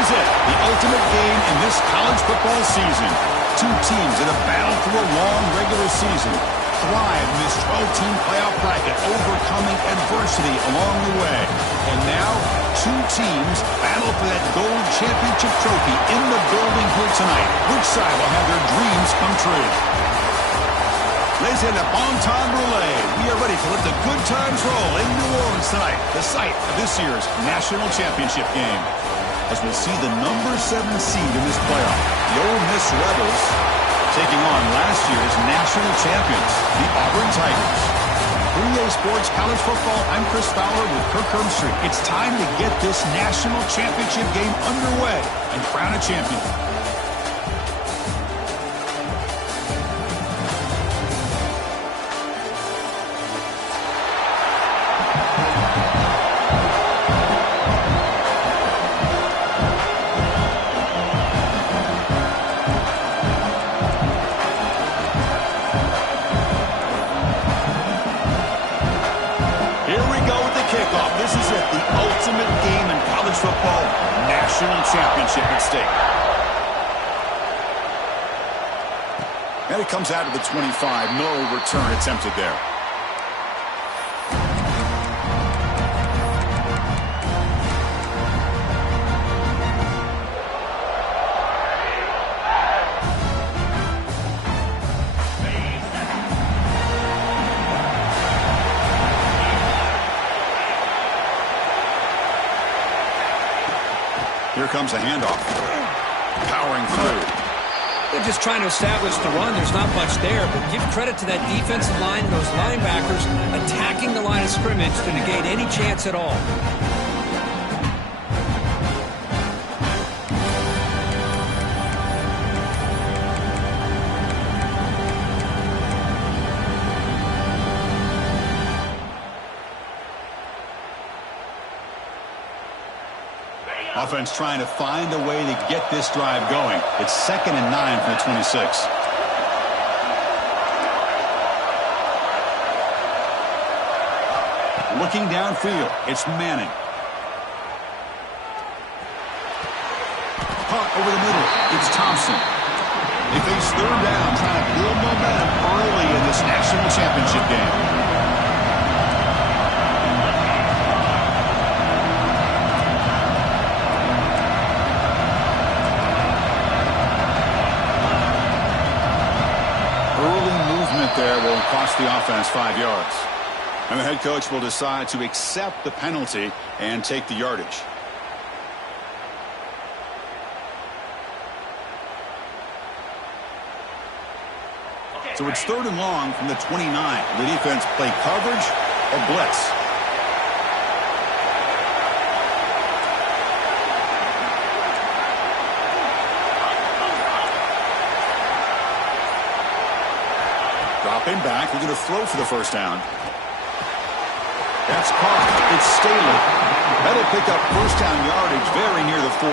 is it, the ultimate game in this college football season. Two teams that have battled through a long regular season, thrive in this 12-team playoff bracket, overcoming adversity along the way. And now, two teams battle for that gold championship trophy in the building here tonight. Which side will have their dreams come true? Ladies and gentlemen, bon temps roulette. We are ready to let the good times roll in New Orleans tonight, the site of this year's national championship game. As we'll see the number 7 seed in this playoff, the Ole Miss Rebels, taking on last year's national champions, the Auburn Tigers. For EA Sports College Football, I'm Chris Fowler with Kirk Herbstreit. It's time to get this national championship game underway and crown a champion. This is it, the ultimate game in college football, national championship at stake. And it comes out of the 25, no return attempted there. Here comes a handoff. Powering through. They're just trying to establish the run. There's not much there, but give credit to that defensive line and those linebackers attacking the line of scrimmage to negate any chance at all. Offense trying to find a way to get this drive going. It's 2nd and 9 from the 26. Looking downfield, it's Manning. Caught over the middle, it's Thompson. They face 3rd down, trying to build momentum early in this national championship game. There will cost the offense 5 yards. And the head coach will decide to accept the penalty and take the yardage. So it's 3rd and long from the 29. The defense play coverage or blitz. Dropping back, we're going to throw for the 1st down. That's caught. It's Staley. That'll pick up 1st down yardage very near the 40.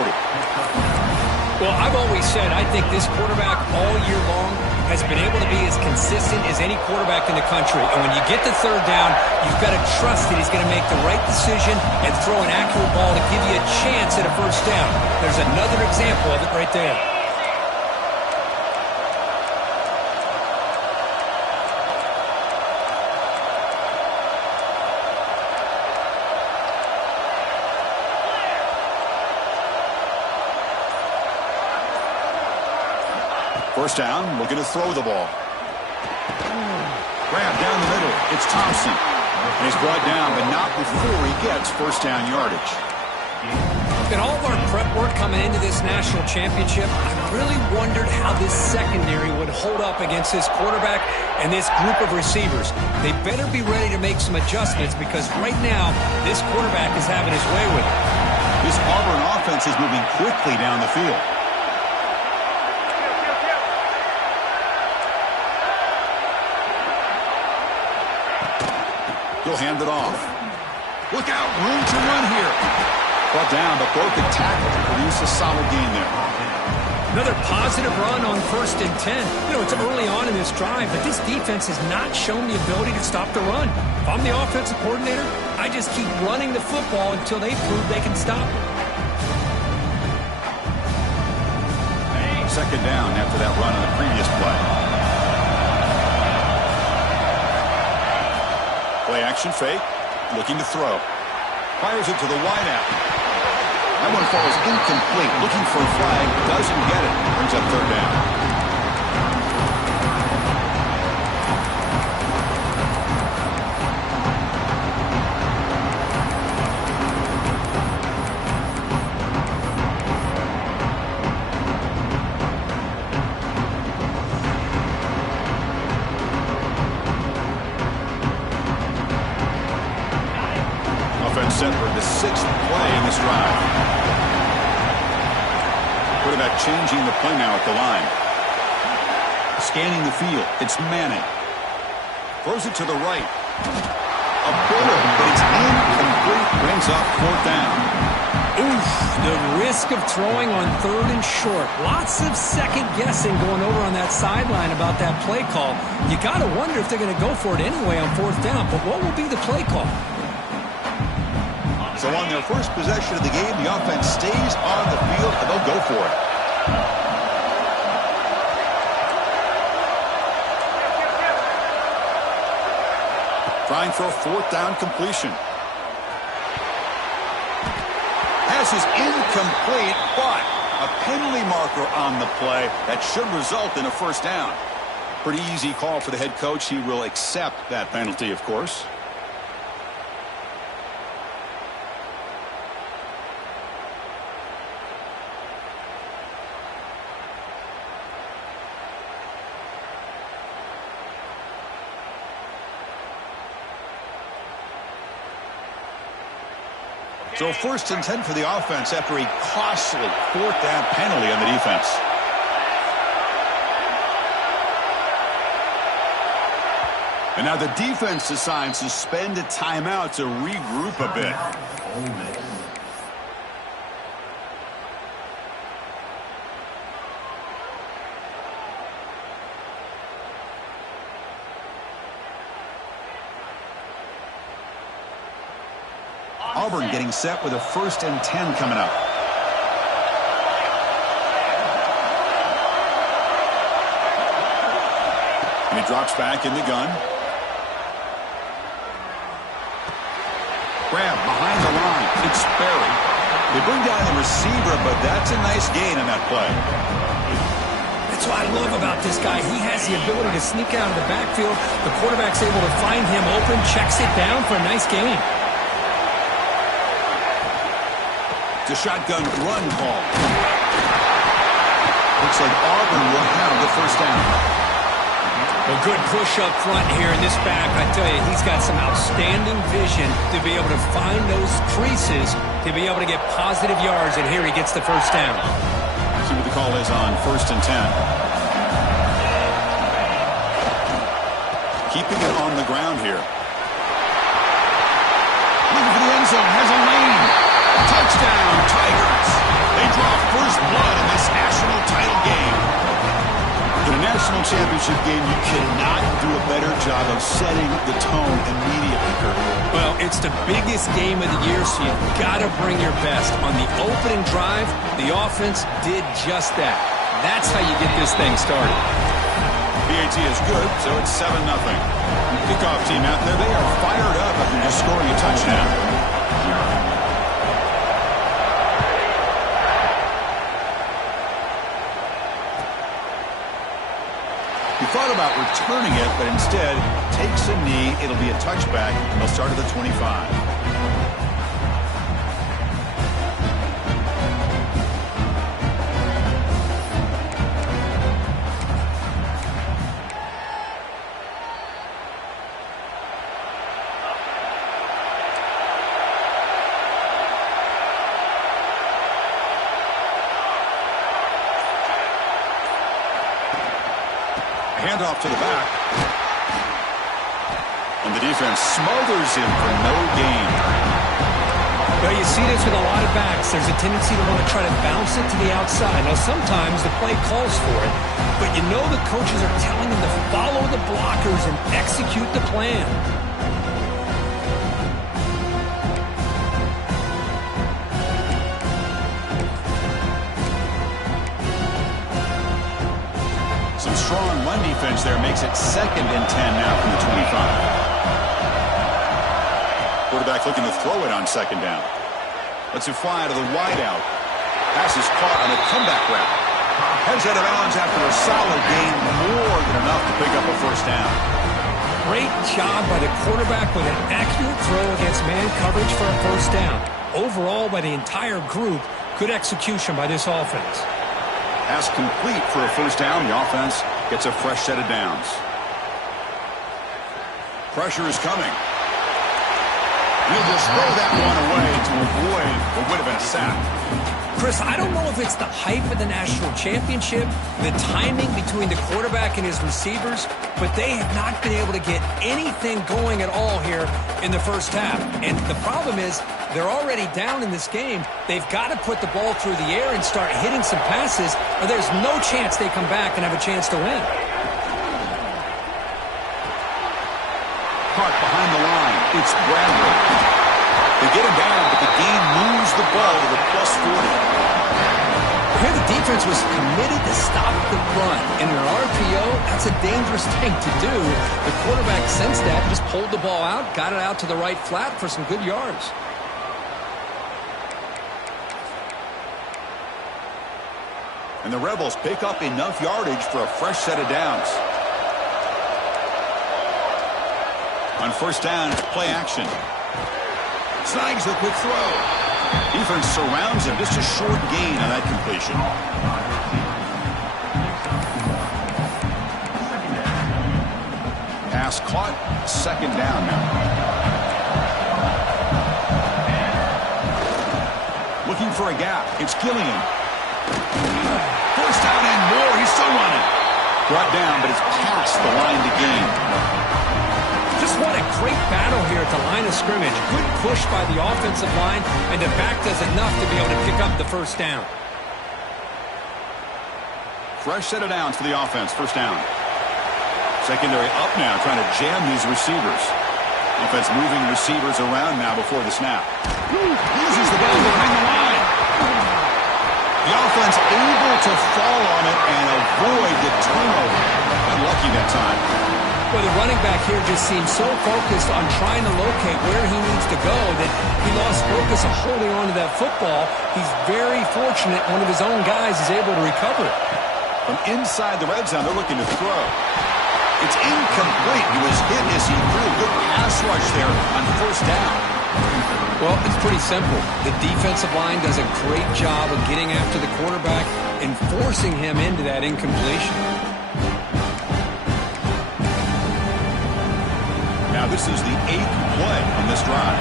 Well, I've always said I think this quarterback all year long has been able to be as consistent as any quarterback in the country. And when you get the 3rd down, you've got to trust that he's going to make the right decision and throw an accurate ball to give you a chance at a 1st down. There's another example of it right there. First down, looking to throw the ball. Grab down the middle. It's Thompson. And he's brought down, but not before he gets 1st down yardage. In all of our prep work coming into this national championship, I really wondered how this secondary would hold up against this quarterback and this group of receivers. They better be ready to make some adjustments because right now, this quarterback is having his way with it. This Auburn offense is moving quickly down the field. He'll hand it off. Look out, room to run here. Brought down, but broke the tackle to produce a solid gain there. Another positive run on 1st and 10. You know, it's early on in this drive, but this defense has not shown the ability to stop the run. If I'm the offensive coordinator, I just keep running the football until they prove they can stop it. Second down after that run on the previous play. Play action fake. Looking to throw. Fires it to the wideout. That one falls incomplete. Looking for a flag. Doesn't get it. Brings up third down. Set for the 6th play in this drive. Quarterback changing the play now at the line. Scanning the field. It's Manning. Throws it to the right. A bullet, but it's incomplete. Brings up 4th down. Oof, the risk of throwing on 3rd and short. Lots of second guessing going over on that sideline about that play call. You got to wonder if they're going to go for it anyway on 4th down, but what will be the play call? So on their first possession of the game, the offense stays on the field, and they'll go for it. Trying for a 4th down completion. Pass is incomplete, but a penalty marker on the play that should result in a 1st down. Pretty easy call for the head coach. He will accept that penalty, of course. So 1st and 10 for the offense after a costly 4th down penalty on the defense. And now the defense decides to spend a timeout to regroup a bit. Auburn getting set with a 1st and 10 coming up. And he drops back in the gun. Grab behind the line. It's Berry. They bring down the receiver, but that's a nice gain on that play. That's what I love about this guy. He has the ability to sneak out of the backfield. The quarterback's able to find him open, checks it down for a nice gain. The shotgun run call. Looks like Auburn will have the 1st down. A good push up front here in this back. I tell you, he's got some outstanding vision to be able to find those creases, to be able to get positive yards, and here he gets the 1st down. See what the call is on 1st and 10. Keeping it on the ground here. Looking for the end zone. Has a lane. Touchdown, Tigers. They draw first blood in this national title game. In a national championship game, you cannot do a better job of setting the tone immediately, Kurt. Well, it's the biggest game of the year, so you've got to bring your best. On the opening drive, the offense did just that. That's how you get this thing started. PAT is good, so it's 7-0. Kickoff team out there, they are fired up after just scoring a touchdown. He thought about returning it, but instead takes a knee. It'll be a touchback. They'll start at the 25. Handoff to the back. And the defense smothers him for no gain. Well, you see this with a lot of backs. There's a tendency to want to try to bounce it to the outside. Now, sometimes the play calls for it, but you know the coaches are telling them to follow the blockers and execute the plan. defense there makes it 2nd and 10 now from the 25. Quarterback looking to throw it on 2nd down. Lets it fly to the wideout. Pass is caught on a comeback route. Heads out of bounds after a solid gain, more than enough to pick up a 1st down. Great job by the quarterback with an accurate throw against man coverage for a 1st down. Overall, by the entire group, good execution by this offense. Pass complete for a 1st down. The offense gets a fresh set of downs. Pressure is coming. He'll just throw that one away to avoid what would have been a sack. Chris, I don't know if it's the hype of the national championship, the timing between the quarterback and his receivers, but they have not been able to get anything going at all here in the 1st half. And the problem is they're already down in this game. They've got to put the ball through the air and start hitting some passes, or there's no chance they come back and have a chance to win. Caught behind the line. It's Bradley. They get him down, but the game moves the ball to the +40. Here the defense was committed to stop the run. In an RPO, that's a dangerous thing to do. The quarterback sensed that, just pulled the ball out, got it out to the right flat for some good yards. And the Rebels pick up enough yardage for a fresh set of downs. On 1st down, it's play action. Snags the quick throw. Defense surrounds him. Just a short gain on that completion. Pass caught. 2nd down now. Looking for a gap. It's Gillian. 1st down and more. He's still running. Brought down, but it's past the line to gain. Just what a great battle here at the line of scrimmage. Good push by the offensive line, and the back does enough to be able to pick up the 1st down. Fresh set of downs for the offense. 1st down. Secondary up now, trying to jam these receivers. Offense moving receivers around now before the snap. Loses the ball behind the line. The offense able to fall on it and avoid the turnover. Unlucky that time. Well, the running back here just seems so focused on trying to locate where he needs to go that he lost focus of holding on to that football. He's very fortunate one of his own guys is able to recover it. From inside the red zone, they're looking to throw. It's incomplete. He was hit as he threw. Good pass rush there on 1st down. Well, it's pretty simple. The defensive line does a great job of getting after the quarterback and forcing him into that incompletion. Now this is the 8th play on this drive.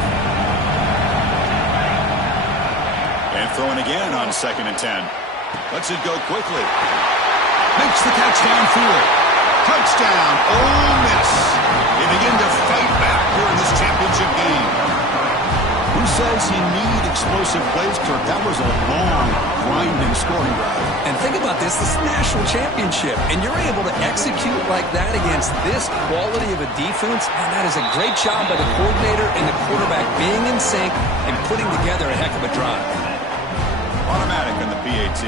And throwing again on 2nd and 10. Lets it go quickly. Makes the catch downfield. Touchdown, Ole Miss. They begin to fight back here in this championship game. Who says you need explosive plays, Kirk? That was a long, grinding scoring drive. And think about this is the national championship, and you're able to execute like that against this quality of a defense, and that is a great job by the coordinator and the quarterback being in sync and putting together a heck of a drive. Automatic on the PAT.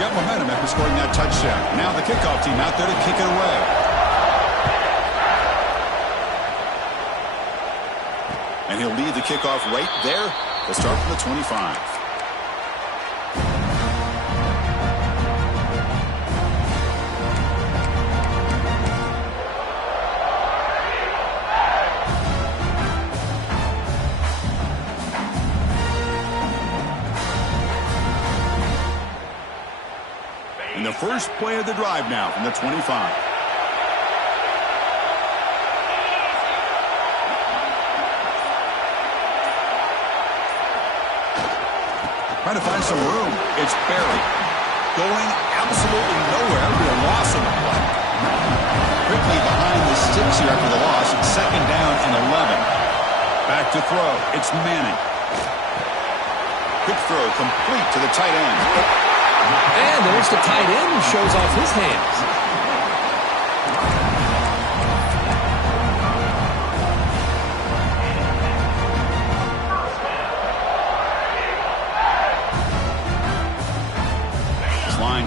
Got momentum after scoring that touchdown. Now the kickoff team out there to kick it away. And he'll lead the kickoff right there to start from the 25. And the first play of the drive now from the 25. Trying to find some room. It's Barry. Going absolutely nowhere. It'll be a loss on the play. Quickly behind the sticks here after the loss. 2nd down and 11. Back to throw. It's Manning. Quick throw complete to the tight end. And there's the tight end who shows off his hands.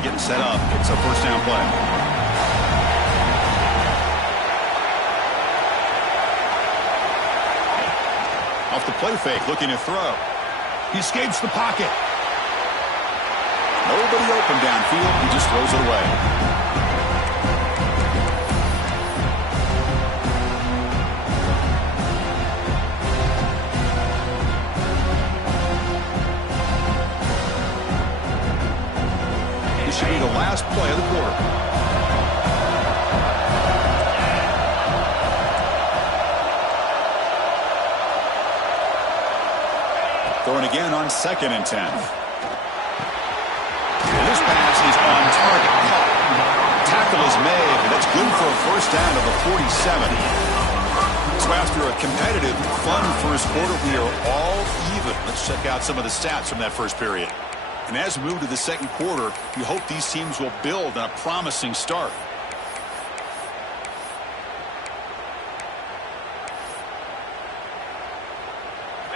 Getting set play. Off the play fake, looking to throw. He escapes the pocket. Nobody open downfield. He just throws it away. This should be the last play of the quarter. Throwing again on 2nd and 10. And this pass is on target. Caught. Tackle is made, and that's good for a first down of the 47. So after a competitive, fun first quarter, we are all even. Let's check out some of the stats from that first period. And as we move to the second quarter, we hope these teams will build on a promising start.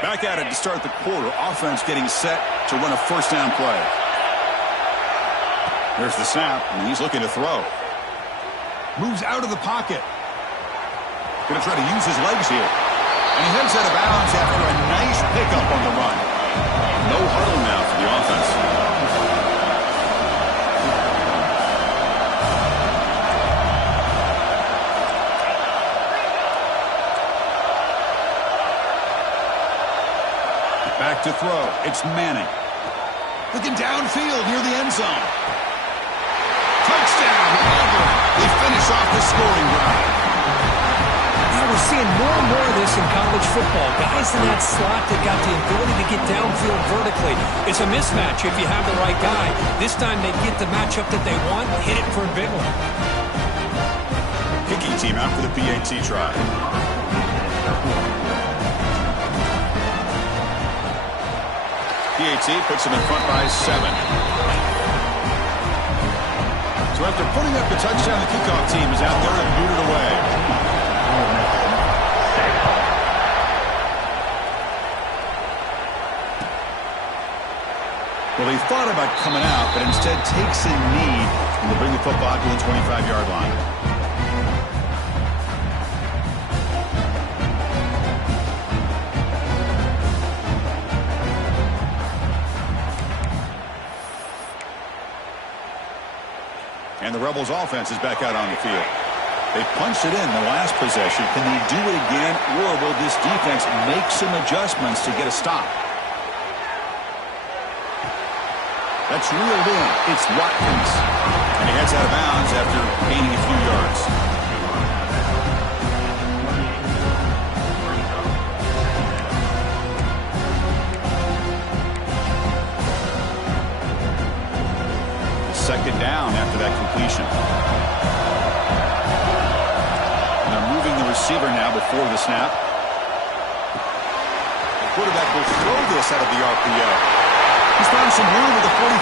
Back at it to start the quarter. Offense getting set to run a first down play. There's the snap, and he's looking to throw. Moves out of the pocket. Going to try to use his legs here. And he heads out of bounds after a nice pickup on the run. No huddle now for the offense. Back to throw. It's Manning. Looking downfield near the end zone. Touchdown. Auburn. They finish off the scoring drive. Now we're seeing more and more of this in college football. Guys in that slot that got the ability to get downfield vertically. It's a mismatch if you have the right guy. This time they get the matchup that they want, hit it for a big one. Kicking team out for the PAT try. PAT puts him in front by 7. So after putting up the touchdown, the kickoff team is out there and booted away. Well, he thought about coming out, but instead takes a knee and will bring the football to the 25-yard line. And the Rebels offense is back out on the field. They punched it in the last possession. Can they do it again, or will this defense make some adjustments to get a stop? That's reeled in. It's Watkins. And he heads out of bounds after gaining a few yards. Second down after that completion. And they're moving the receiver now before the snap. The quarterback will throw this out of the RPO. He's found some room at the 45.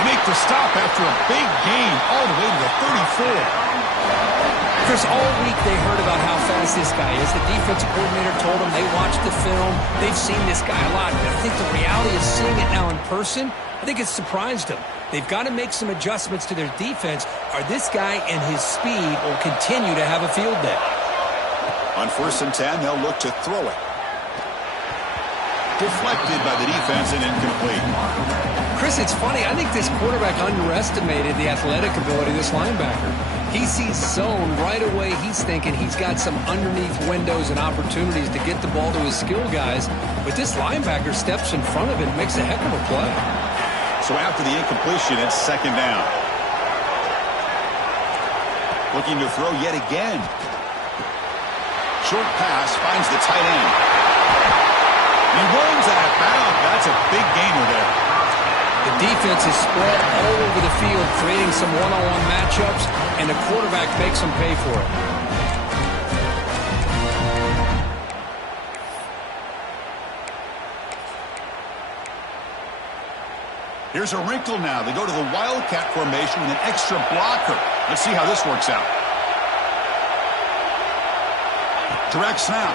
They make the stop after a big gain all the way to the 34. Chris, all week they heard about how fast this guy is. The defensive coordinator told them they watched the film. They've seen this guy a lot. But I think the reality of seeing it now in person, I think it's surprised them. They've got to make some adjustments to their defense, or this guy and his speed will continue to have a field day. On 1st and 10, they'll look to throw it. Deflected by the defense and incomplete. Chris, it's funny. I think this quarterback underestimated the athletic ability of this linebacker. He sees zone right away. He's thinking he's got some underneath windows and opportunities to get the ball to his skill guys. But this linebacker steps in front of it and makes a heck of a play. So after the incompletion, it's second down. Looking to throw yet again. Short pass finds the tight end. He runs out of bounds. That's a big gainer there. The defense is spread all over the field, creating some one-on-one matchups, and the quarterback makes them pay for it. Here's a wrinkle now. They go to the Wildcat formation with an extra blocker. Let's see how this works out. Direct snap.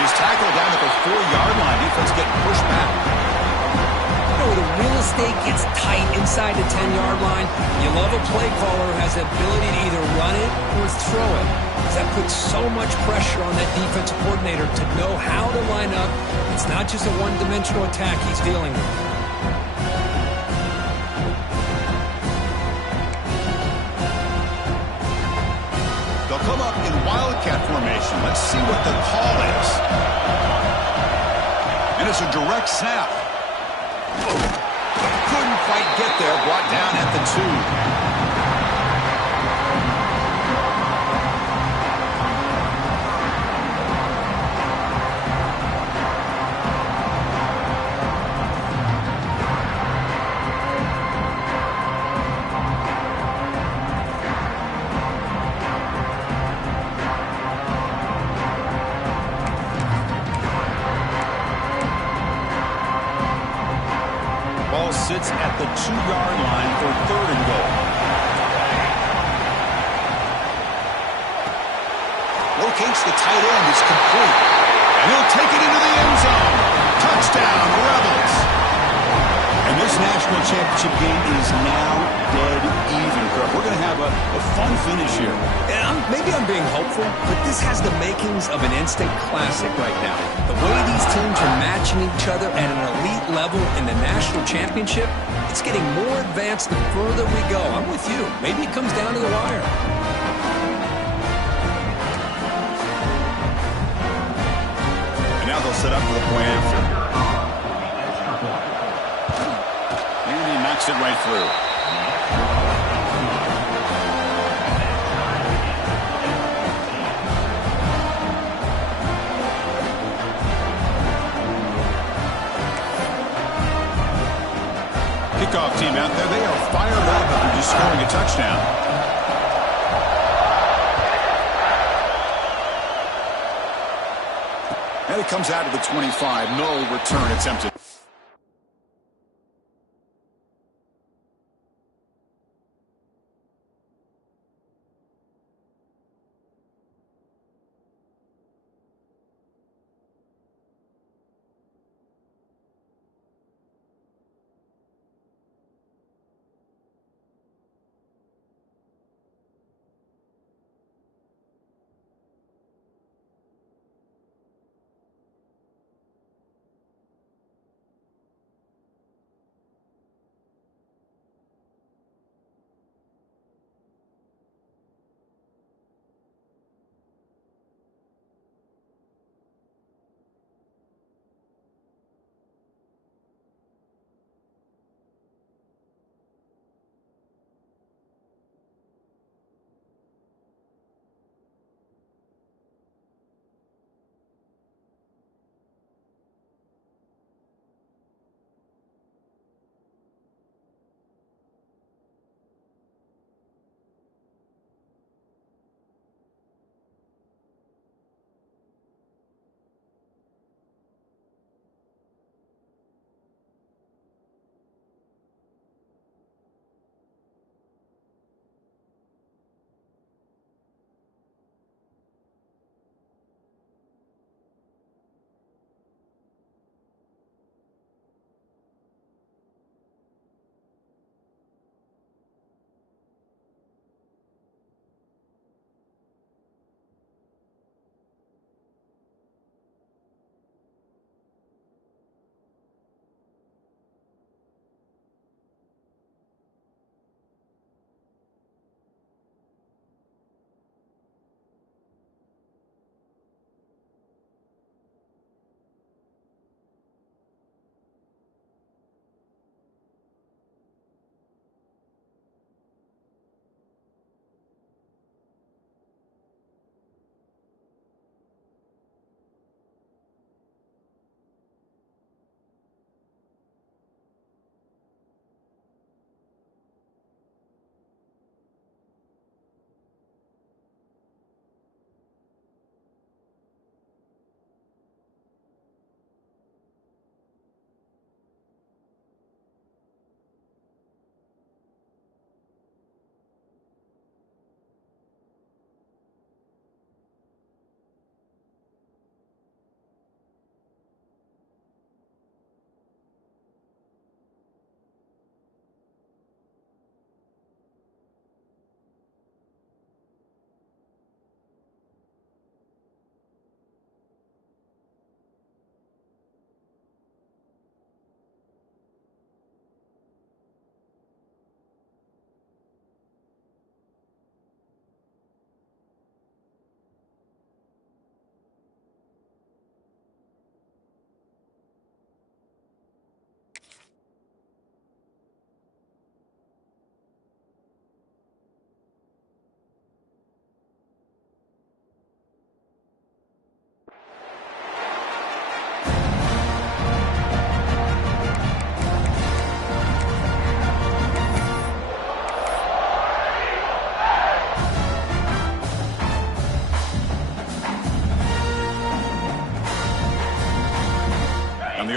He's tackled down at the 4-yard line. Defense getting pushed back. know, the real estate gets tight inside the 10-yard line. You love a play caller who has the ability to either run it or throw it. That puts so much pressure on that defensive coordinator to know how to line up. It's not just a one-dimensional attack he's dealing with. They'll come up in wildcat formation. Let's see what the call is. And it's a direct snap. Couldn't quite get there. Brought down at the 2. Sits at the 2-yard line for 3rd and goal. Locates the tight end. It's complete. And he'll take it into the end zone. Touchdown, Rebels. And this national championship game is now dead even, Kirk. We're going to have a fun finish here. And maybe I'm being hopeful, but this has the makings of an instant classic right now. The way these teams are matching each other at an elite level in the national championship, it's getting more advanced the further we go. I'm with you. Maybe it comes down to the wire. And now they'll set up for the point after. And he knocks it right through. Kickoff team out there, they are fired up after just scoring a touchdown. And it comes out to the 25. No return attempted.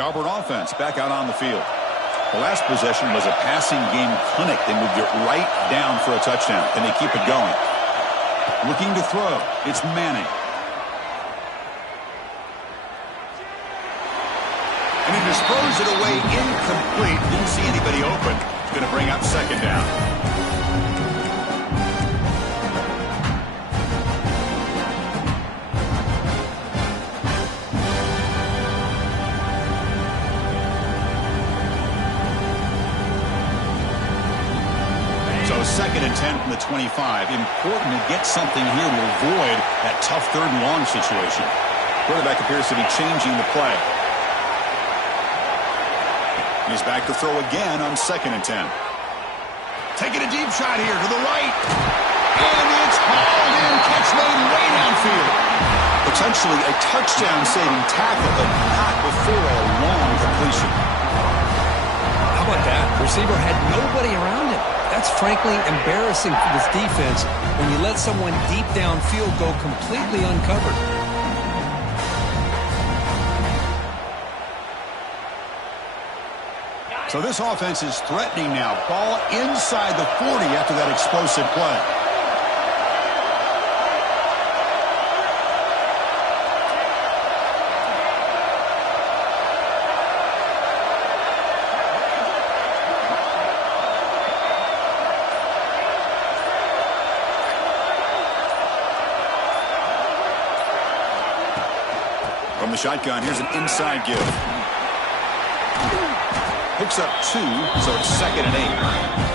The Auburn offense back out on the field. The last possession was a passing game clinic. They moved it right down for a touchdown, and they keep it going. Looking to throw. It's Manning. And he just throws it away incomplete. Didn't see anybody open. It's going to bring up second down. Second and 10 from the 25. Important to get something here to avoid that tough third and long situation. Quarterback appears to be changing the play. He's back to throw again on second and 10. Taking a deep shot here to the right. And it's hauled in. Catch made way downfield. Potentially a touchdown-saving tackle, but not before a long completion. How about that? Receiver had nobody around him. That's frankly embarrassing for this defense when you let someone deep downfield go completely uncovered. So this offense is threatening now. Ball inside the 40 after that explosive play. From the shotgun, here's an inside give. Picks up 2, so it's second and 8.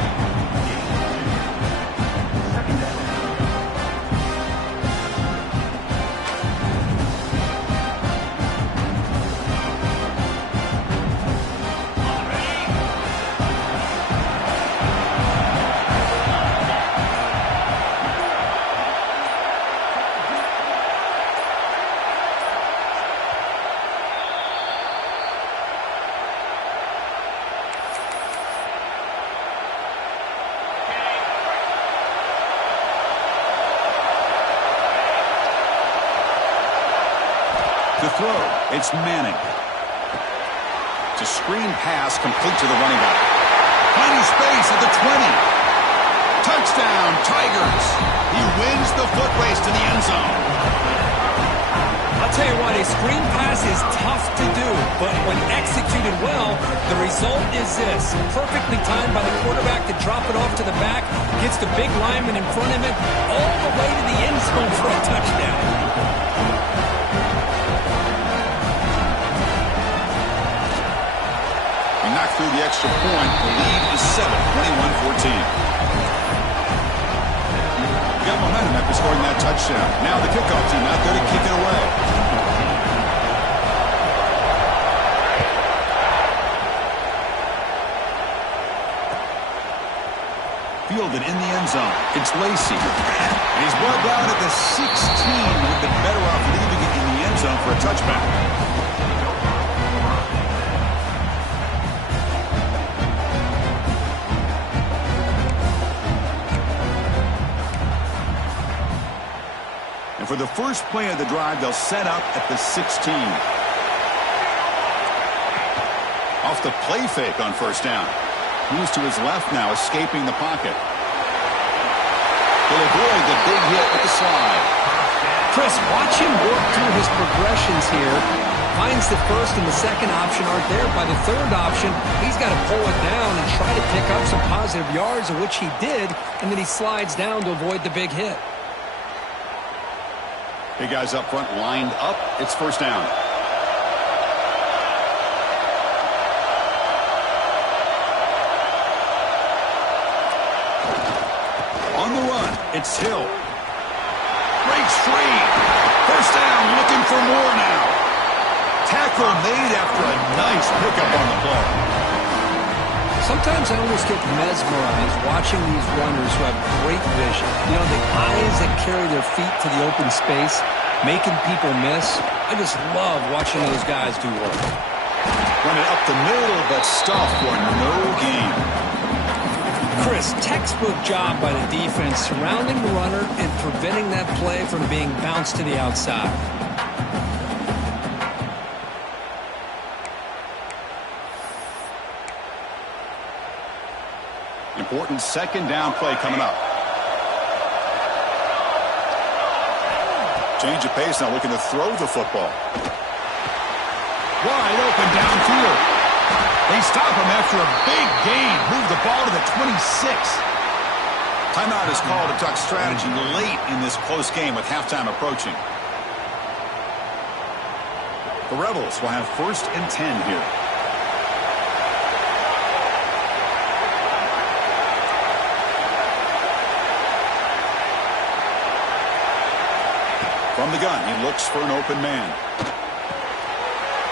To throw, it's Manning. It's a screen pass complete to the running back. Finding space at the 20. Touchdown, Tigers. He wins the foot race to the end zone. I'll tell you what, a screen pass is tough to do, but when executed well, the result is this. Perfectly timed by the quarterback to drop it off to the back, gets the big lineman in front of him, all the way to the end zone for a touchdown. Knocked through the extra point. The lead is 7, 21-14. Got momentum after scoring that touchdown. Now the kickoff team out there to kick it away. Fielded in the end zone. It's Lacey. And he's brought down at the 16. Would have been better off leaving it in the end zone for a touchback. For the first play of the drive, they'll set up at the 16. Off the play fake on first down. Moves to his left now, escaping the pocket. He'll avoid the big hit with the slide. Chris, watch him work through his progressions here. Finds the first and the second option aren't there. By the third option, he's got to pull it down and try to pick up some positive yards, of which he did, and then he slides down to avoid the big hit. Big guys up front lined up. It's first down. On the run, it's Hill. Breaks free. First down, looking for more now. Tackle made after a nice pickup on the play. Sometimes I almost get mesmerized watching these runners who have great vision. You know, the eyes that carry their feet to the open space, making people miss. I just love watching those guys do work. Run it up the middle, but stuffed for no gain. Chris, textbook job by the defense surrounding the runner and preventing that play from being bounced to the outside. important second down play coming up. Change of pace now, looking to throw the football. Wide open downfield. They stop him after a big gain. Move the ball to the 26. Timeout is called to talk strategy late in this close game with halftime approaching. The Rebels will have 1st and 10 here. From the gun, he looks for an open man.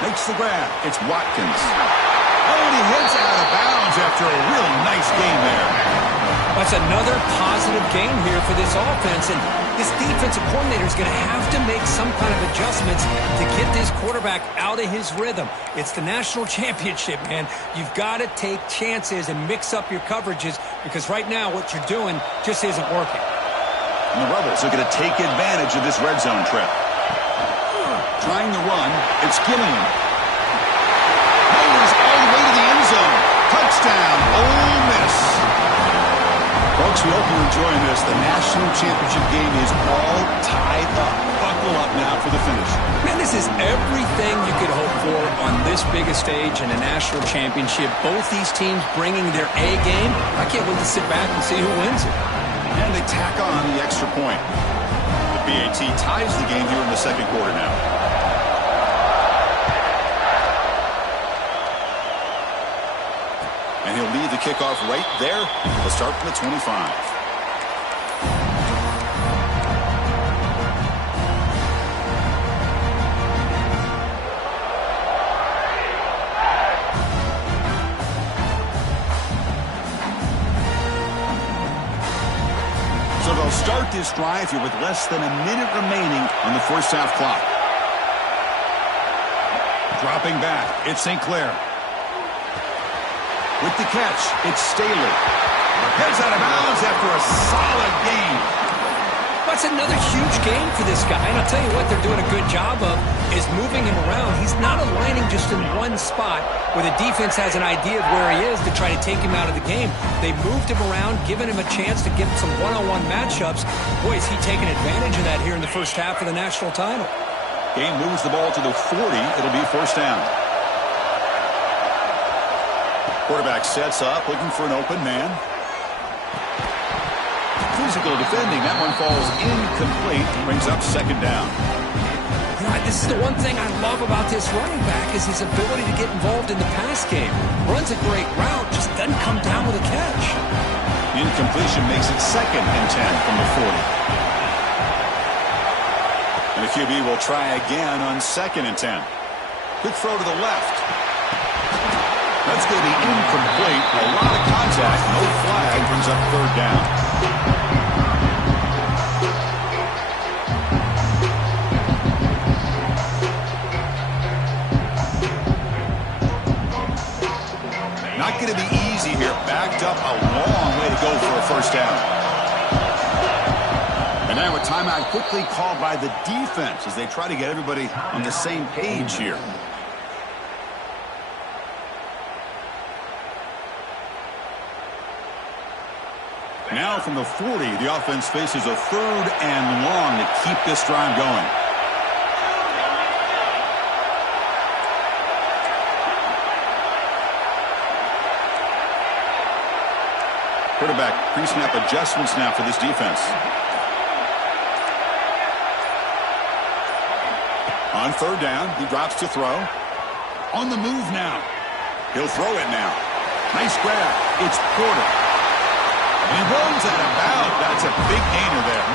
Makes the grab. It's Watkins. Oh, and he heads out of bounds after a really nice game there. That's another positive game here for this offense, and this defensive coordinator is going to have to make some kind of adjustments to get this quarterback out of his rhythm. It's the national championship, man. You've got to take chances and mix up your coverages because right now what you're doing just isn't working. And the Rebels are going to take advantage of this red zone trip. Trying to run, it's Gilliam. Mowers all the way to the end zone. Touchdown, Ole Miss. Folks, we hope you're enjoying this. The national championship game is all tied up. Buckle up now for the finish. Man, this is everything you could hope for on this biggest stage in a national championship. Both these teams bringing their A game. I can't wait to sit back and see who wins it. And they tack on the extra point. The BAT ties the game here in the second quarter now. And he'll lead the kickoff right there. We'll start from the 25. So they'll start this drive here with less than a minute remaining on the first half clock. Dropping back, it's St. Clair. With the catch, it's Staley. Heads out of bounds after a solid game. That's another huge game for this guy. And I'll tell you what they're doing a good job of is moving him around. He's not aligning just in one spot where the defense has an idea of where he is to try to take him out of the game. They moved him around, giving him a chance to get some one-on-one matchups. Boy, is he taking advantage of that here in the first half of the national title. Game moves the ball to the 40. It'll be first down. Quarterback sets up, looking for an open man. Physical defending. That one falls incomplete. Brings up second down. This is the one thing I love about this running back is his ability to get involved in the pass game. Runs a great route, just doesn't come down with a catch. Incompletion makes it 2nd and 10 from the 40. And the QB will try again on 2nd and 10. Quick throw to the left. That's going to be incomplete. A lot of contact. No flag. Brings up third down. Not going to be easy here. Backed up a long way to go for a first down. And now a timeout quickly called by the defense as they try to get everybody on the same page here. Now from the 40, the offense faces a 3rd and long to keep this drive going. Quarterback pre-snap adjustments now for this defense. On 3rd down, he drops to throw. On the move now. He'll throw it now. Nice grab. It's Porter. And he runs out of bounds. That's a big gainer there.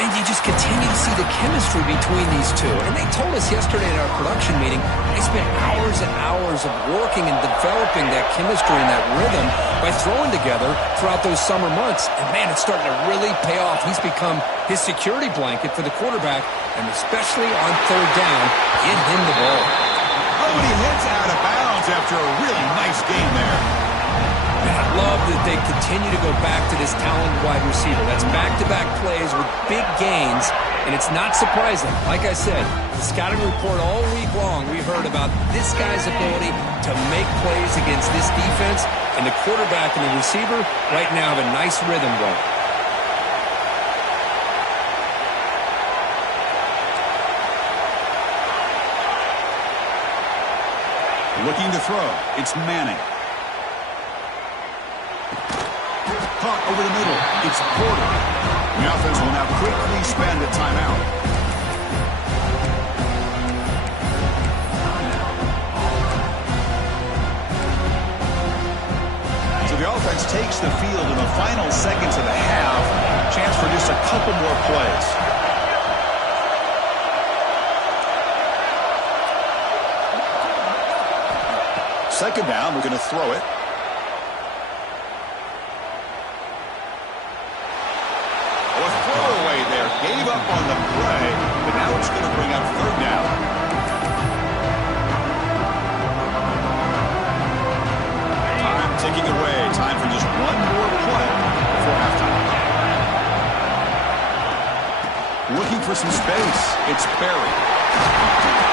And you just continue to see the chemistry between these two. And they told us yesterday in our production meeting, they spent hours and hours of working and developing that chemistry and that rhythm by throwing together throughout those summer months. And, man, it's starting to really pay off. He's become his security blanket for the quarterback, and especially on 3rd down, get him the ball. Oh, and he heads out of bounds after a really nice game there. Man, I love that they continue to go back to this talented wide receiver. That's back-to-back plays with big gains, and it's not surprising. Like I said, the scouting report all week long, we heard about this guy's ability to make plays against this defense, and the quarterback and the receiver right now have a nice rhythm going. Looking to throw. It's Manning. Caught over the middle. It's Porter. The offense will now quickly spend a timeout. So the offense takes the field in the final seconds of the half. Chance for just a couple more plays. Second down, we're going to throw it. A throwaway there. Gave up on the play, but now it's going to bring up third down. Time ticking away. Time for just one more play before halftime. Looking for some space. It's Barry.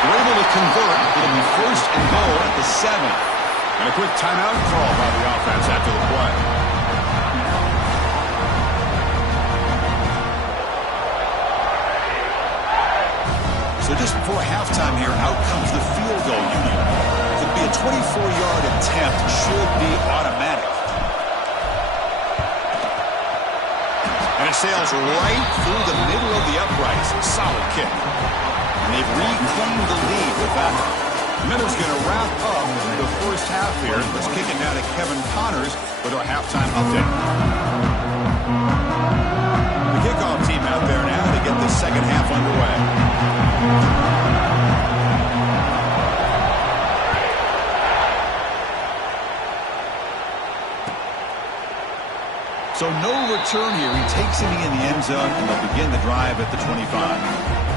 We're able to convert. It'll be first and goal at the 7. And a quick timeout call by the offense after the play. So just before halftime here, out comes the field goal unit. It'll be a 24-yard attempt. Should be automatic. And it sails right through the middle of the uprights. Solid kick. And they've reclaimed the lead with that. Miller's going to wrap up the first half here. Let's kick it now to Kevin Connors with our halftime update. The kickoff team out there now to get this second half underway. So no return here. He takes it in the end zone, and they'll begin the drive at the 25.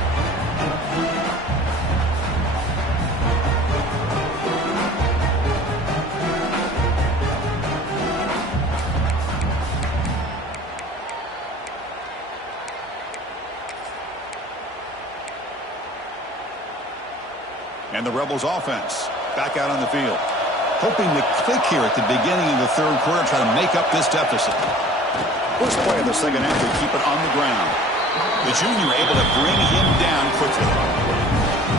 And the Rebels offense back out on the field. Hoping to click here at the beginning of the third quarter, try to make up this deficit. First play of the second half, they keep it on the ground. The junior able to bring him down quickly.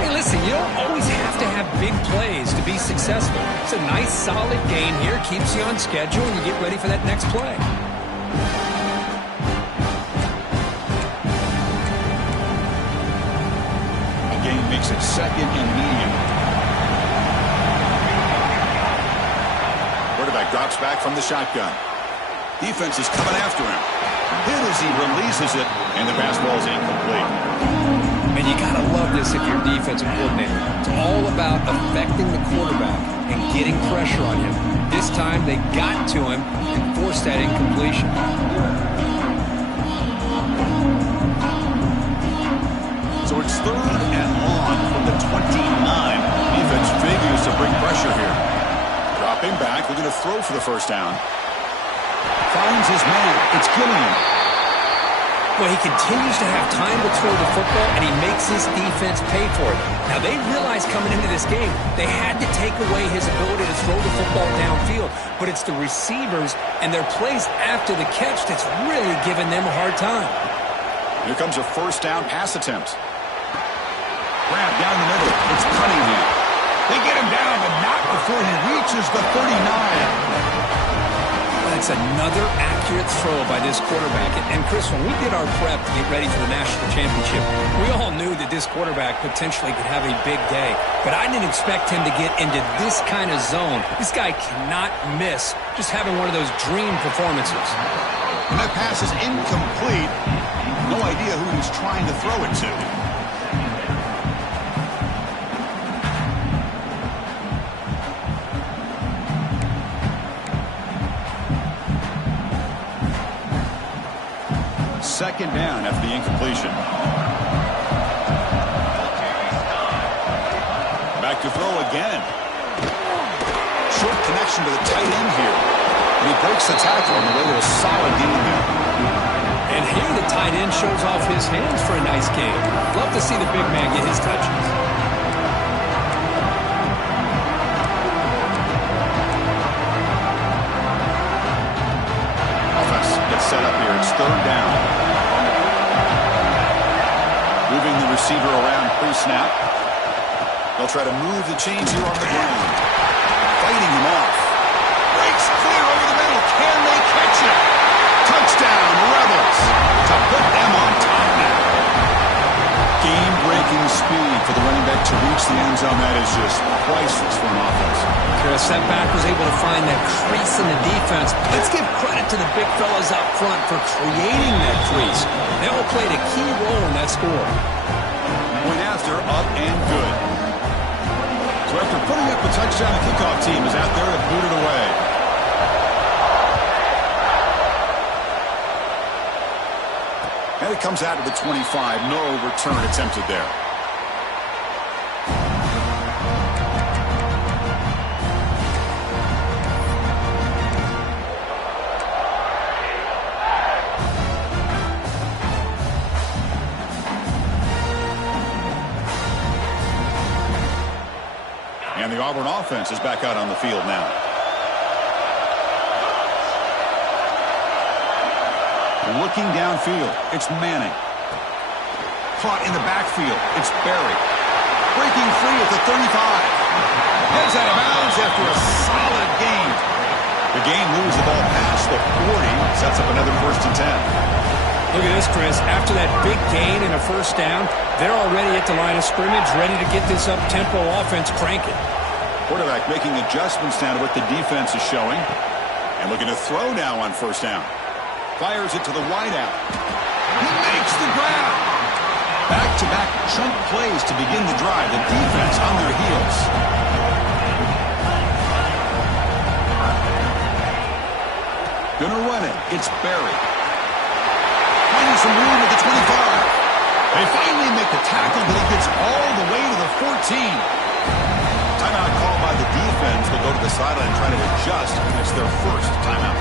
Hey, listen, you don't always have to have big plays to be successful. It's a nice, solid gain here. Keeps you on schedule, and you get ready for that next play. Makes it second and medium. Quarterback drops back from the shotgun. Defense is coming after him. Hit as he releases it, and the pass ball is incomplete. Man, you gotta love this if you're a defensive coordinator. It's all about affecting the quarterback and getting pressure on him. This time they got to him and forced that incompletion. So it's third and long from the 29. Defense figures to bring pressure here. Dropping back, we're going to throw for the first down. Finds his man. It's Gilliam. Well, he continues to have time to throw the football, and he makes his defense pay for it. Now, they realized coming into this game, they had to take away his ability to throw the football downfield. But it's the receivers and their plays after the catch that's really giving them a hard time. Here comes a first down pass attempt. Grab down the middle. It's Cunningham. They get him down, but not before he reaches the 39. That's another accurate throw by this quarterback. And Chris, when we did our prep to get ready for the national championship, we all knew that this quarterback potentially could have a big day. But I didn't expect him to get into this kind of zone. This guy cannot miss just having one of those dream performances. And that pass is incomplete. No idea who he's trying to throw it to. Second down after the incompletion. Back to throw again. Short connection to the tight end here. And he breaks the tackle on the way to a solid gain there. And here the tight end shows off his hands for a nice game. Love to see the big man get his touches. Offense gets set up here. It's third down. Moving the receiver around pre-snap. They'll try to move the chains here on the ground. Fighting him off. Breaks clear over the middle. Can they catch it? Touchdown, Rebels, to put them on top now. Game-breaking speed for the running back to reach the end zone. That is just priceless for an offense. Chris, that back was able to find that crease in the defense. Let's give credit to the big fellas up front for creating that crease. They all played a key role in that score. Point after, up and good. So after putting up a touchdown, the kickoff team is out there to boot it away. And it comes out of the 25. No return attempted there. And the Auburn offense is back out on the field now. Looking downfield, it's Manning. Caught in the backfield, it's Berry. Breaking free at the 35. Heads out of bounds after a solid gain. The gain moves the ball past the 40, sets up another 1st and 10. Look at this, Chris. After that big gain and a first down, they're already at the line of scrimmage, ready to get this up-tempo offense cranking. Quarterback making adjustments now to what the defense is showing. And looking to throw now on 1st down. Fires it to the wideout. He makes the grab. Back-to-back chunk plays to begin the drive. The defense on their heels. Gonna run it. It's Berry. Finding some room at the 25. They finally make the tackle, but he gets all the way to the 14. Timeout called by the defense. They'll go to the sideline and try to adjust. It's their first timeout.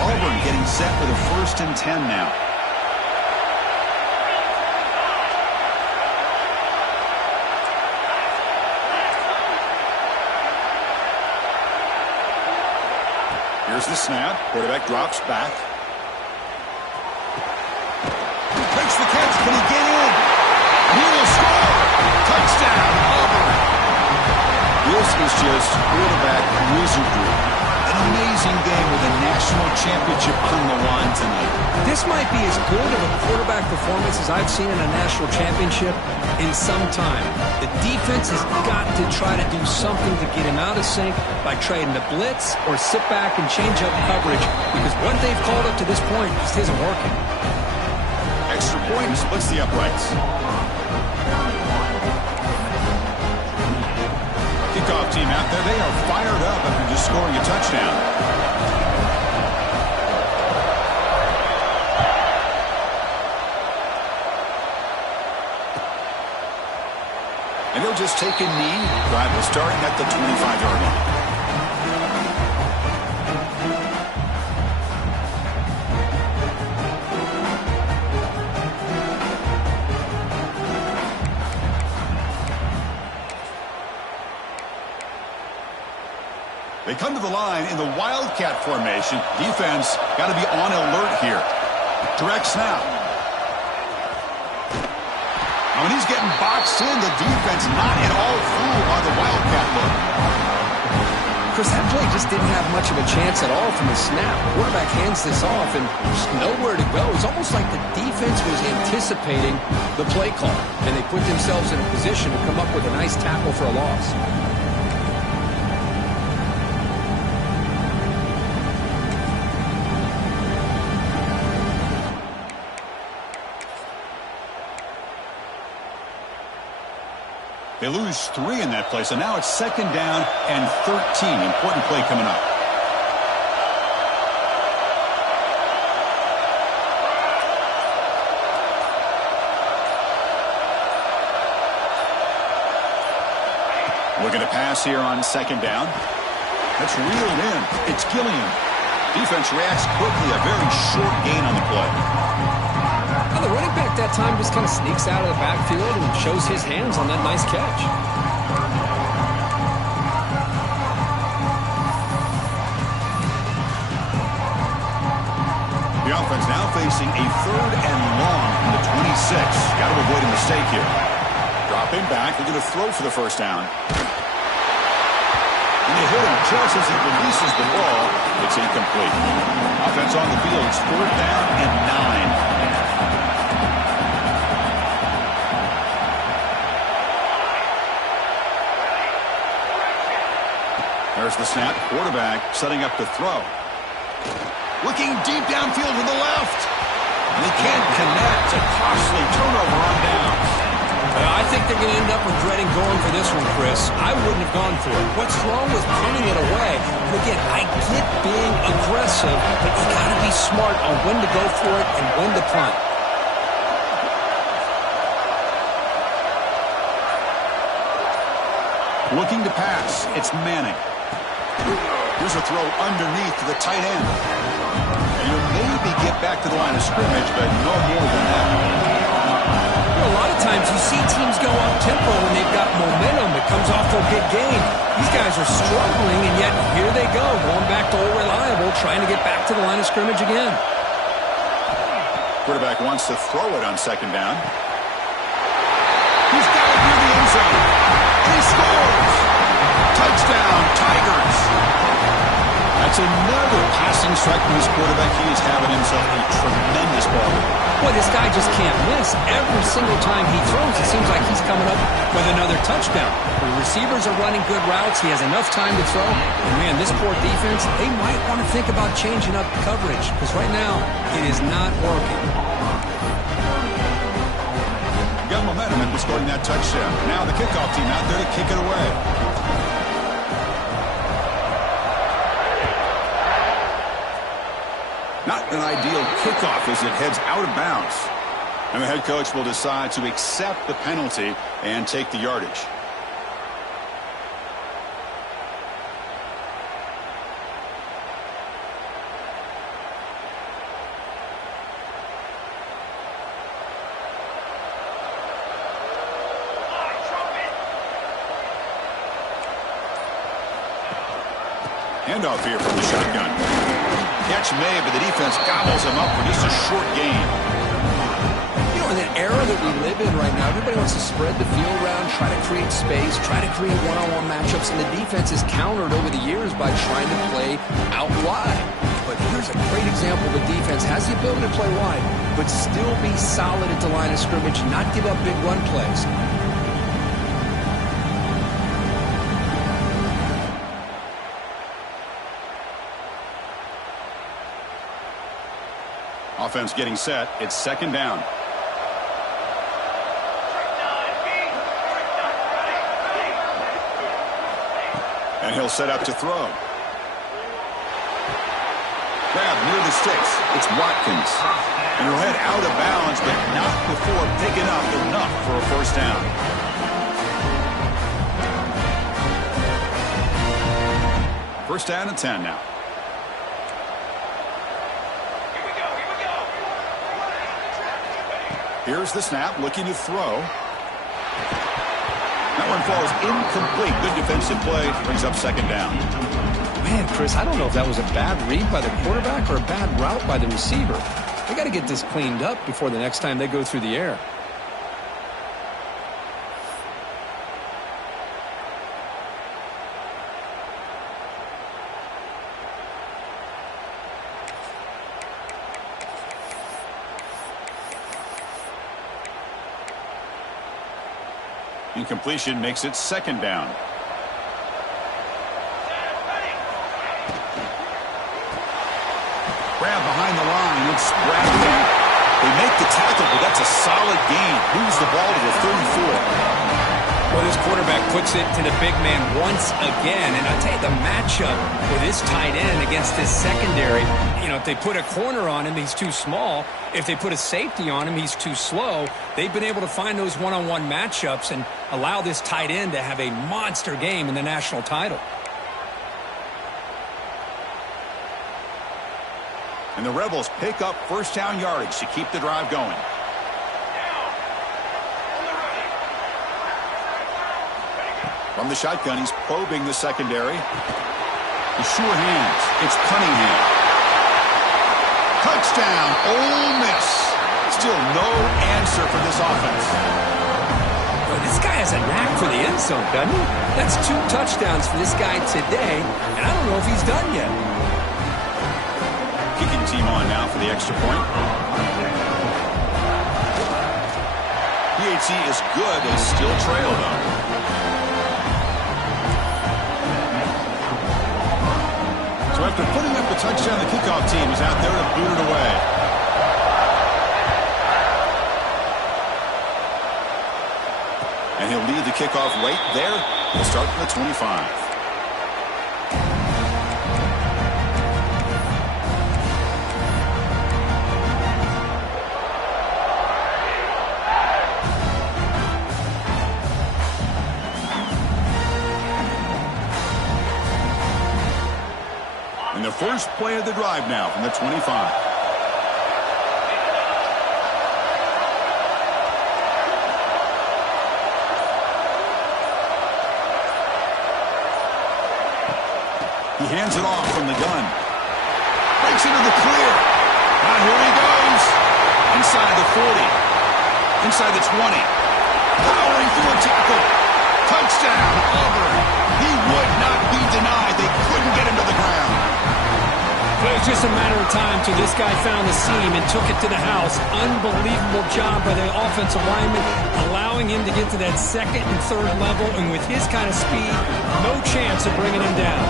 Auburn getting set with a 1st and 10 now. Here's the snap. Quarterback drops back. Takes the catch. Can he get in? He will score. Touchdown, Auburn. This is just quarterback wizardry. An amazing game with a national championship on the line tonight. This might be as good of a quarterback performance as I've seen in a national championship in some time. The defense has got to try to do something to get him out of sync by trading the blitz or sit back and change up coverage, because what they've called up to this point just isn't working. Extra point splits the uprights. Kickoff team out there. They are fired up after just scoring a touchdown. And they'll just take a knee. Drive will start at the 25-yard line. They come to the line in the Wildcat formation. Defense got to be on alert here. Direct snap. When he's getting boxed in, the defense not at all fooled by the Wildcat look. Chris, that play just didn't have much of a chance at all from the snap. Quarterback hands this off and just nowhere to go. It's almost like the defense was anticipating the play call, and they put themselves in a position to come up with a nice tackle for a loss. They lose 3 in that play, so now it's 2nd down and 13. Important play coming up. Looking to pass here on second down. That's reeled in. It's Gilliam. Defense reacts quickly. A very short gain on the play. Well, the running back that time just kind of sneaks out of the backfield and shows his hands on that nice catch. The offense now facing a 3rd and long from the 26. Got to avoid a mistake here. Dropping back. They're going to throw for the first down. And they hit him just as he releases the ball. It's incomplete. Offense on the field. It's 4th down and 9. There's the snap. Quarterback setting up to throw. Looking deep downfield to the left. And he can't connect. A costly turnover on downs. I think they're going to end up regretting going for this one, Chris. I wouldn't have gone for it. What's wrong with punting it away? And again, I get being aggressive, but you got to be smart on when to go for it and when to punt. Looking to pass. It's Manning. Here's a throw underneath to the tight end. And you'll maybe get back to the line of scrimmage, but no more than that. You know, a lot of times you see teams go up-tempo when they've got momentum. It comes off their big gain. These guys are struggling, and yet here they go, going back to old reliable, trying to get back to the line of scrimmage again. Quarterback wants to throw it on second down. He's got it near the end zone. And he scores! Touchdown, Tigers! That's another passing strike from his quarterback. He is having himself a tremendous ball. Boy, this guy just can't miss. Every single time he throws, it seems like he's coming up with another touchdown. The receivers are running good routes. He has enough time to throw. And, man, this poor defense, they might want to think about changing up coverage because right now it is not working. Got momentum and scoring that touchdown. Now the kickoff team out there to kick it away. Not an ideal kickoff as it heads out of bounds. And the head coach will decide to accept the penalty and take the yardage. Handoff here from the shotgun. Catch made, but the defense gobbles him up for just a short gain. You know, in the era that we live in right now, everybody wants to spread the field around, try to create space, try to create one-on-one matchups, and the defense is countered over the years by trying to play out wide. But here's a great example. The defense has the ability to play wide, but still be solid at the line of scrimmage, not give up big run plays. Offense getting set. It's second down. And he'll set up to throw. Grab near the sticks. It's Watkins. And he'll head out of bounds, but not before picking up enough for a first down. First down and 10 now. Here's the snap, looking to throw. That one falls incomplete. Good defensive play, brings up second down. Man, Chris, I don't know if that was a bad read by the quarterback or a bad route by the receiver. They got to get this cleaned up before the next time they go through the air. Incompletion makes it second down. Grab behind the line. It's Bradley. They make the tackle, but that's a solid gain. Moves the ball to the 34. Well, this quarterback puts it to the big man once again. And I'll tell you, the matchup with this tight end against his secondary, you know, if they put a corner on him, he's too small. If they put a safety on him, he's too slow. They've been able to find those one-on-one matchups and allow this tight end to have a monster game in the national title. And the Rebels pick up first down yardage to keep the drive going. From the shotgun, he's probing the secondary. The sure hands. It's Cunningham. Touchdown, Ole Miss. Still no answer for this offense. Well, this guy has a knack for the end zone, doesn't he? That's 2 touchdowns for this guy today, and I don't know if he's done yet. Kicking team on now for the extra point. PAT is good. They still trail, though. So after putting up the touchdown, the kickoff team is out there to boot it away. And he'll lead the kickoff right there. He'll start from the 25. And the first play of the drive now from the 25. He hands it off from the gun. Breaks into the clear. Now here he goes. Inside the 40. Inside the 20. Powering through a tackle. Touchdown, Auburn. He would not be denied. They couldn't get him to the ground. Well, it was just a matter of time till this guy found the seam and took it to the house. Unbelievable job by the offensive lineman, allowing him to get to that second and third level, and with his kind of speed, no chance of bringing him down.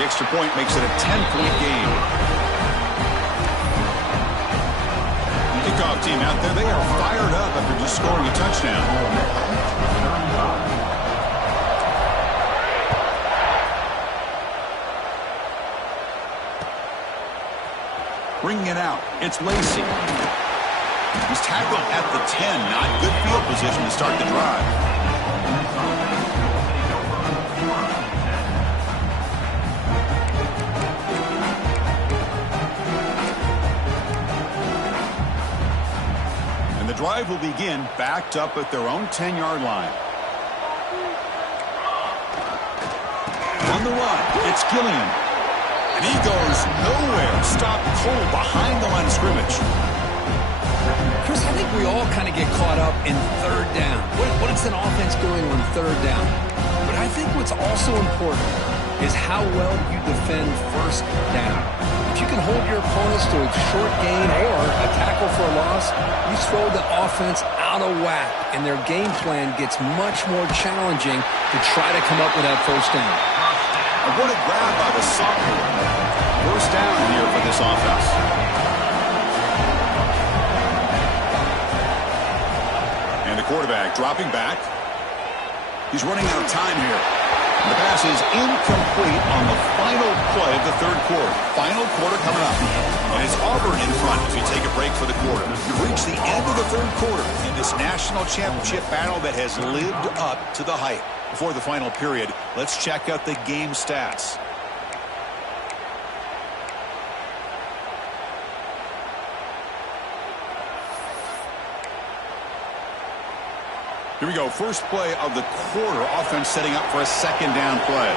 The extra point makes it a 10-point game. The kickoff team out there, they are fired up after just scoring a touchdown. Bringing it out, it's Lacey. He's tackled at the 10. Not good field position to start the drive. And the drive will begin backed up at their own 10-yard line. On the run, it's Gilliam. And he goes nowhere. Stopped cold behind the line of scrimmage. Chris, I think we all kind of get caught up in third down. What is an offense doing on third down? But I think what's also important is how well you defend first down. If you can hold your opponents to a short gain or a tackle for a loss, you throw the offense out of whack, and their game plan gets much more challenging to try to come up with that first down. And what a grab by the sophomore. First down here for this offense. And the quarterback dropping back. He's running out of time here. And the pass is incomplete on the final play of the third quarter. Final quarter coming up. And it's Auburn in front as we take a break for the quarter. We've reached the end of the third quarter in this national championship battle that has lived up to the hype. Before the final period, let's check out the game stats. Here we go. First play of the quarter. Offense setting up for a second down play.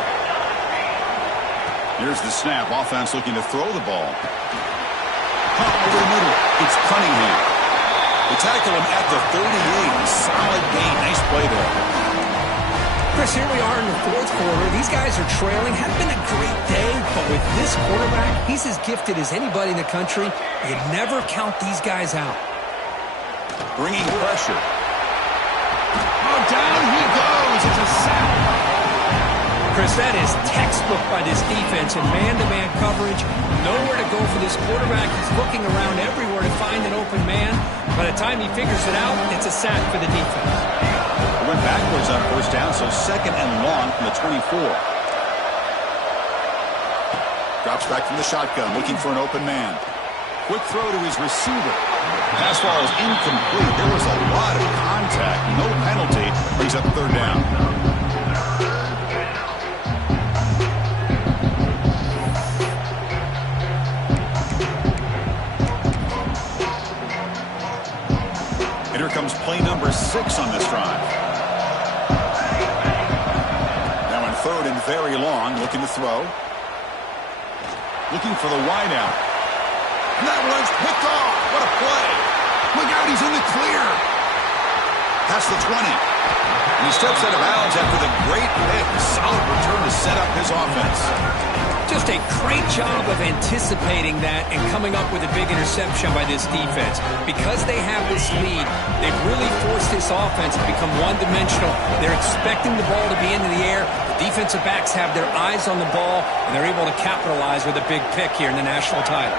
Here's the snap. Offense looking to throw the ball. Over the middle. It's Cunningham. They tackle him at the 38. Solid gain. Nice play there. Chris, here we are in the fourth quarter. These guys are trailing. Hadn't been a great day, but with this quarterback, he's as gifted as anybody in the country. You never count these guys out. Bringing pressure. Oh, down he goes. It's a sack. Chris, that is textbook by this defense in man-to-man coverage. Nowhere to go for this quarterback. He's looking around everywhere to find an open man. By the time he figures it out, it's a sack for the defense. It went backwards on first down, so second and long from the 24. Drops back from the shotgun, looking for an open man. Quick throw to his receiver. Pass ball is incomplete. There was a lot of contact. No penalty. Brings up third down. And here comes play number 6 on this drive. Now in third and very long, looking to throw. Looking for the wideout. And that one's picked off. What a play. Look out, he's in the clear. That's the 20. And he steps out of bounds after the great pick. Solid return to set up his offense. Just a great job of anticipating that and coming up with a big interception by this defense. Because they have this lead, they've really forced this offense to become one-dimensional. They're expecting the ball to be into the air. The defensive backs have their eyes on the ball, and they're able to capitalize with a big pick here in the national title.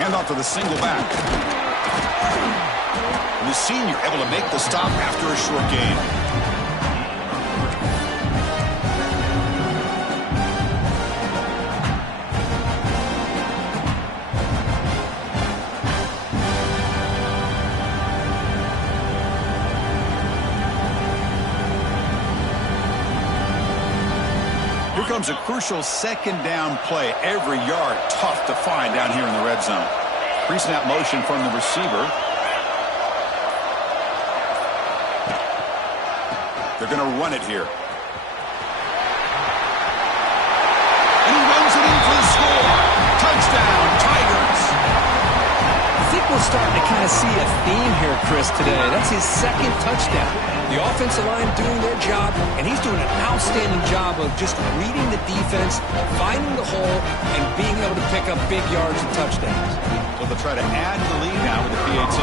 Hand off to the single back. And the senior able to make the stop after a short gain. Here comes a crucial second down play. Every yard tough to find down here in the red zone. Pre-snap motion from the receiver. They're going to run it here. And he runs it in for the score. Touchdown, Tigers. I think we're starting to kind of see a theme here, Chris, today. That's his second touchdown. The offensive line doing their job, and he's doing an outstanding job of just reading the defense, finding the hole, and being able to pick up big yards and touchdowns. So they'll try to add the lead now with the PAT.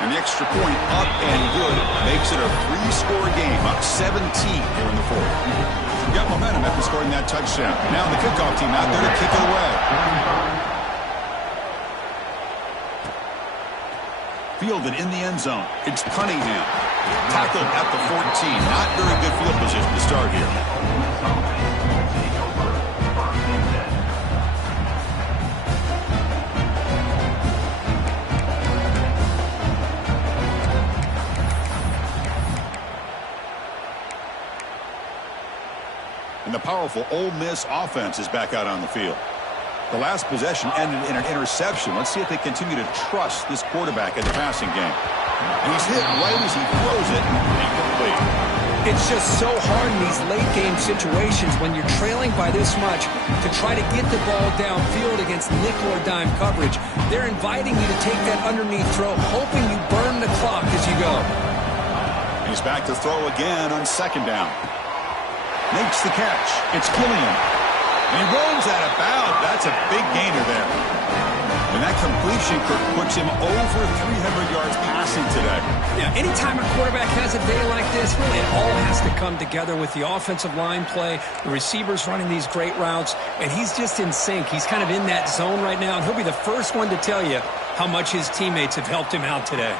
And the extra point up and good makes it a 3-score game, up 17 here in the fourth. Got momentum after scoring that touchdown. Now the kickoff team out there to kick it away. Fielded in the end zone. It's Cunningham. Tackled at the 14. Not very good field position to start here. And the powerful Ole Miss offense is back out on the field. The last possession ended in an interception. Let's see if they continue to trust this quarterback in the passing game. And he's hit right as he throws it. Incomplete. It's just so hard in these late-game situations when you're trailing by this much to try to get the ball downfield against nickel or dime coverage. They're inviting you to take that underneath throw, hoping you burn the clock as you go. He's back to throw again on second down. Makes the catch. It's Killian. And he rolls out of bounds. That's a big gainer there. And that completion puts him over 300 yards passing today. Yeah, anytime a quarterback has a day like this, really it all has to come together with the offensive line play, the receivers running these great routes, and he's just in sync. He's kind of in that zone right now, and he'll be the first one to tell you how much his teammates have helped him out today.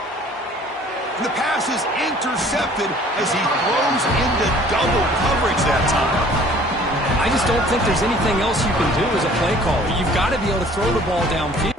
And the pass is intercepted as he throws into double coverage that time. I just don't think there's anything else you can do as a play caller. You've got to be able to throw the ball downfield.